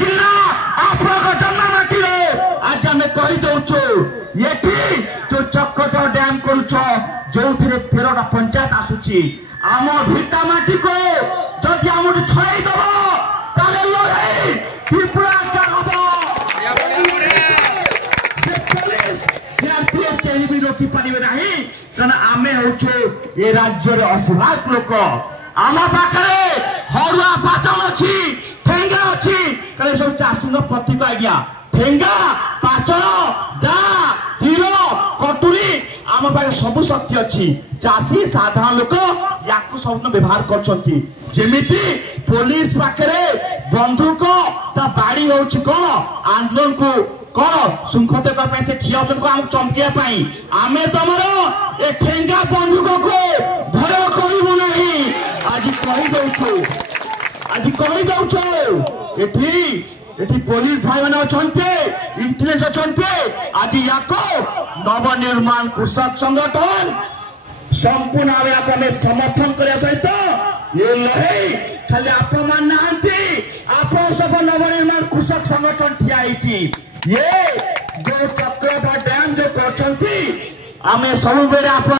जिला आप जन्ममाटी आज आम कहीदे ये जो चक्कद डैम करुच जो 13टा पंचायत आसूची आम भिटामाटी को जदि आम छड़ाईदब ताले लड़ाई त्रिपुरा कहीं भी रोकी पारे ना कारण आम हूँ ये राज्य असहायक लोक आम पाखे हरुआ पाचन अच्छी ठेंगा अच्छी कारण सब चाषी प्रतीक आज्ञा ठेंगा पाचन दा तीर कटुरी आम पाखे सब शक्ति अच्छी चाषी साधारण लोक या सब व्यवहार करमिति पुलिस पाखे बंधुक ता बाड़ी हूँ कौन आंदोलन को कौन सुंखते से ठिया चमकिया आम तुम ए ठेंगा बंधुक को भय करू ना आज कहीदे पुलिस भाई मैंने अच्छा इंटेलिजेंस अच्छा आज या नवनिर्माण कृषक संगठन संपूर्ण आम समर्थन करने सहित ये लड़ाई खाली आप आप सब नवनिर्माण कृषक संगठन ठिया ये जो चक्रधर डैम जो करछंती आमे सब बेरे आप